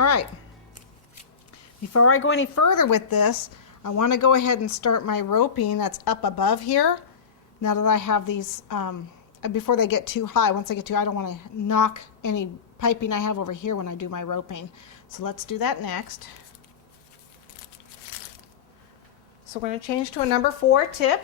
All right. Before I go any further with this, I want to go ahead and start my roping that's up above here. Now that I have these, before they get too high, once they get too high, I don't want to knock any piping I have over here when I do my roping. So let's do that next. So we're going to change to a number 4 tip.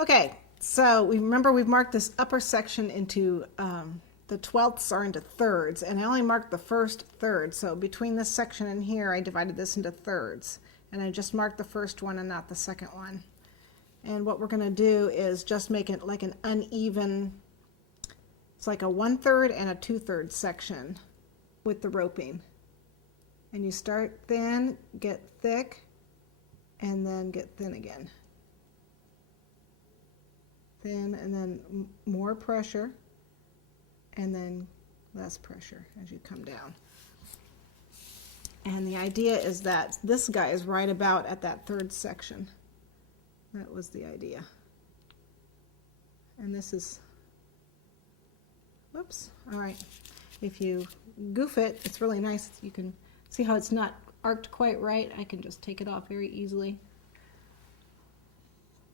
Okay, so remember we've marked this upper section into the 12ths are into thirds, and I only marked the first third. So between this section and here, I divided this into thirds, and I just marked the first one and not the second one. And what we're going to do is just make it like an uneven, it's like a 1/3 and a 2/3 section with the roping. And you start thin, get thick, and then get thin again. Thin, and then more pressure, and then less pressure as you come down. And the idea is that this guy is right about at that 3rd section. That was the idea. And this is, whoops, all right. If you goof it, it's really nice. You can see how it's not arced quite right. I can just take it off very easily.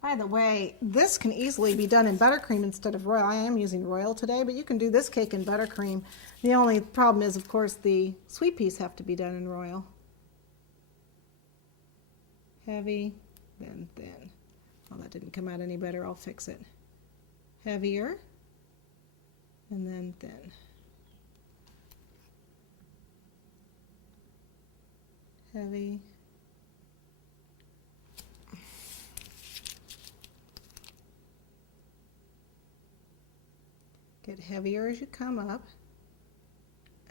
By the way, this can easily be done in buttercream instead of Royal. I am using Royal today, but you can do this cake in buttercream. The only problem is, of course, the sweet peas have to be done in Royal. Heavy, then thin. Well, that didn't come out any better. I'll fix it. Heavier, and then thin. Heavy. Get heavier as you come up,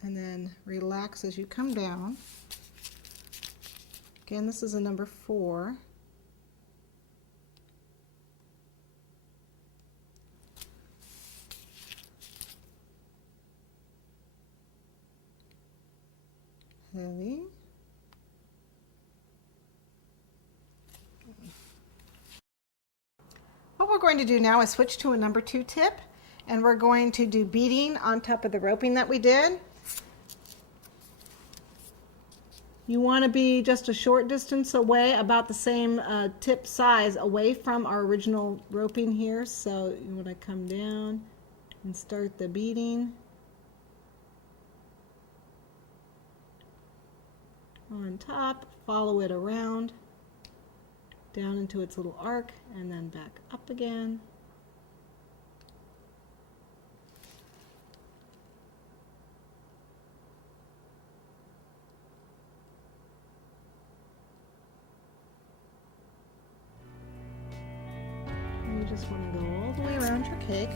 and then relax as you come down. Again, this is a number 4. Heavy. What we're going to do now is switch to a number 2 tip. And we're going to do beading on top of the roping that we did. You want to be just a short distance away, about the same tip size away from our original roping here. So you want to come down and start the beading on top, follow it around, down into its little arc, and then back up again. You just want to go all the way around your cake.